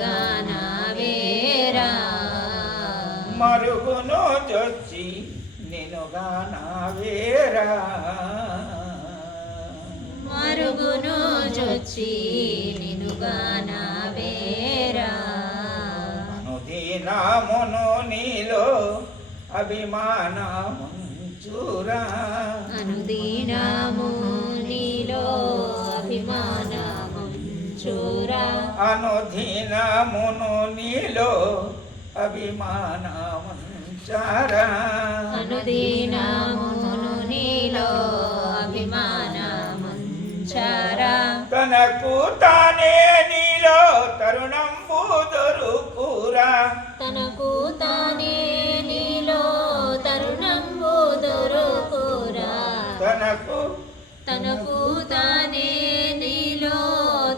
గానవేరా మరుగును జొచ్చి నిను గానవేరా మరుగును జొచ్చి నిను గానవేరా అనుదినమును నీలో అభిమానముంచురా అనుదినము నీలో అభిమానముంచురా అనుదినమును నీలో అభిమానముంచరా అనుదినమును నీలో అభిమానముంచరా తనకు తానే నీలో తరుణంబు దొరుకురా తనకు తానే నీలో తరుణంబు దొరుకురా తనకు తానే నీలో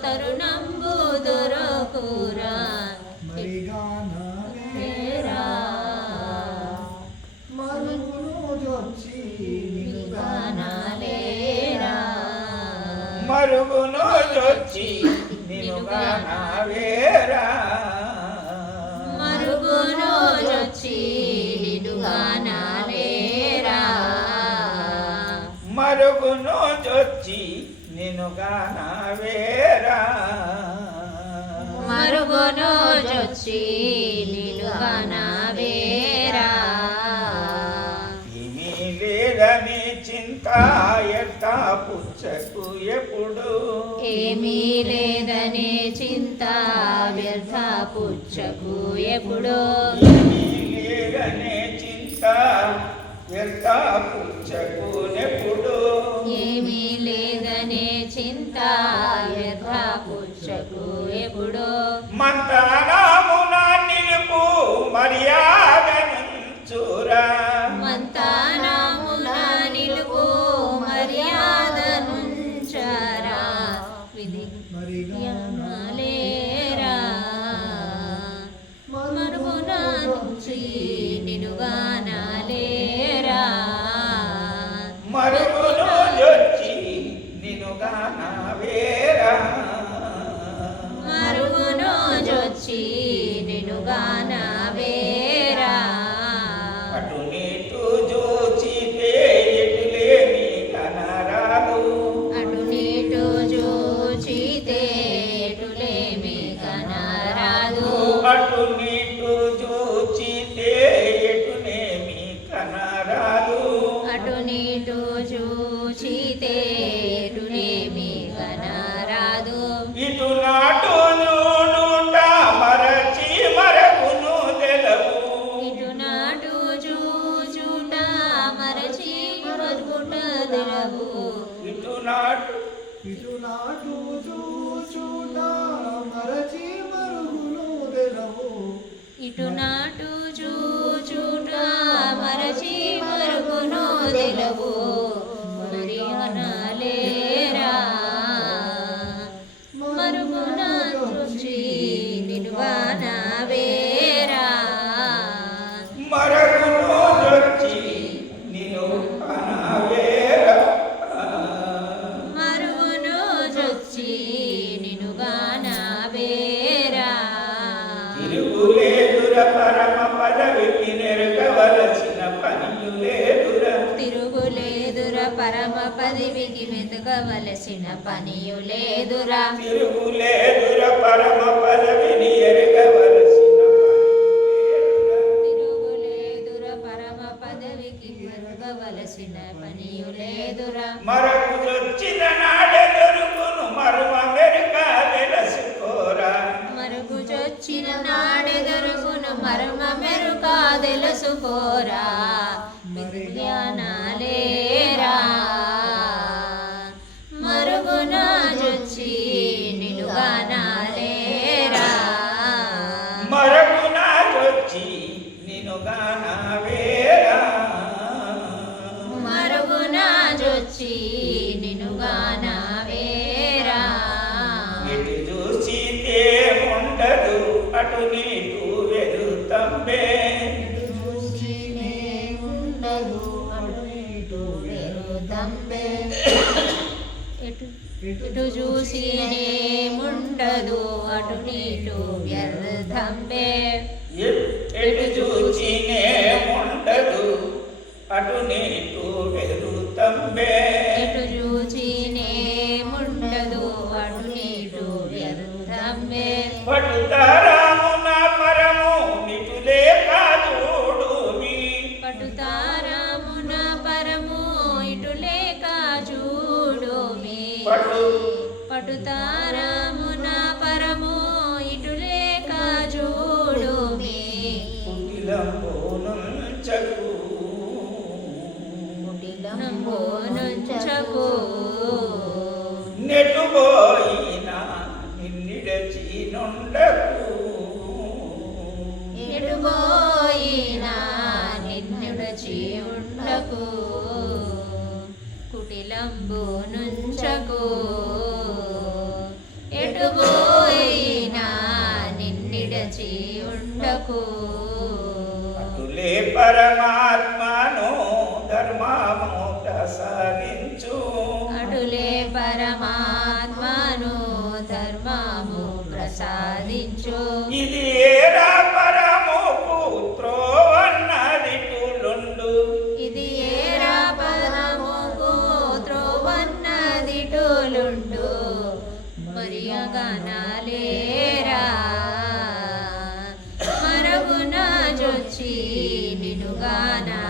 తరుణంబు దొరుకురా వేరా మరుగును జొచ్చి నిను గానలేరా మరుగును జొచ్చి నిను గానవేరా మరుగును జొచ్చి నిను గానలేరా మరుగును జొచ్చి నిను గానవేరా మరుగును జొచ్చి నిను గానవేరా ఏమీ లేదని చింత ఎట్ట పుచ్చకు ఎప్పుడు ఏమీ లేదనే చింత వ్యర్థ పుచ్చకు ఎప్పుడో ఏమీ లేదనే చింత ఎట్ట పుచ్చకు ఎప్పుడు ఏమీ లేదనే చింత వ్యర్థ పుచ్చకు ఎప్పుడో మంతనామున నిలుపు మర్యాద నుంచురా మంతానామున నిలుపు మర్యాద నుంచరా విధి లేరా మరుగున నుంచి నిను గానలేరా మరుగును జొచ్చి నిను గానవేరా మరుగును జొచ్చి నిను గానవేరా అటు నీటు జోచితే ఎటులేమి కనరాదు అటు నీటు జోచితే ఎటులేమి కనరాదు అటు నీటు జోచితే ఎటులేమి కనరాదు అటు నీటు జోచితే ఎటులేమి కనరాదు ఇటు నాటు చూడుట మరచి మరకును తెలవు ఇటు నాటు జూచుట మరచి మరుగుట తెలవు ఇటు నాటు చూచుట మరచి మరుగును తెలవు ఇటు నాటు జూచుట మరచి మరుగును తెలవు మరి అనలేరా మరుగున చూచి నిను గానవేరా మరకును జొచ్చి నిను గానవేరా మరుగును జొచ్చి నిను గానవేరా తిరుగులేదుర పరమ పదవికి నెరగవలసిన పనియులేదురా తిరుగులేదుర పరమ పదవికి వెతకవలసిన పనియులేదురా తిరుగులేదుర పరమ పదవిని ఎరగవలసిన తిరుగులేదుర పరమ పదవికి వెతకవలసిన పనియులేదురా మరకు జొచ్చిన నాడే దొరుకును మరుమ మెరుక తెలుసుకోరా మరుగు చొచ్చిన నాడెదరుగును మర్మ మెరుక తెలుసుకోరా విజ్ఞానాలేరా మరుగున జొచ్చి నిను గానలేరా మరకున జొచ్చి నిను గానవేరా మరుగున జొచ్చి నిను గానవేరా ఇటు చూసితే ఉండదు అటు నీటు వెదురుతంబే చూచినే ఉండదు అటు ఇటు వెరుతంబే ఎటు ఇటు చూసినేముండదు అటు నీటు వ్యర్థంబే ఎటు చూచినే ఉండదు అటు నీటు వెరుతంబే ఎటు చూచినేముండదు అటు నీటు వ్యర్థంబే పటుతారామున పరము నిటులే కాదుడుమి పటుతారామున పరము ఇటులే కాజూడుమి పటుతారామున పరము ఇటులే కాజూడుమి కుటిలంబోనుంచకు నంబోనుంచకు నెటుబోయినా నిన్నిడచి నుండకు ఎటుపోయినా నిన్నుడచి ఉండకు కుటిలంబు నుంచకు ఎటుపోయినా నిన్నిడచి ఉండకు అటులే పరమాత్మను ధర్మము ప్రసాదించు అటులే పరమాత్మను ధర్మము ప్రసాదించు ఇది ఏరా పరము పుత్రోవన్నదిటులుండు ఇది ఏరా పరముకు త్రోవన్నదిటులుండు మరియగనాలేరా మరగున జొచ్చి నినుగానా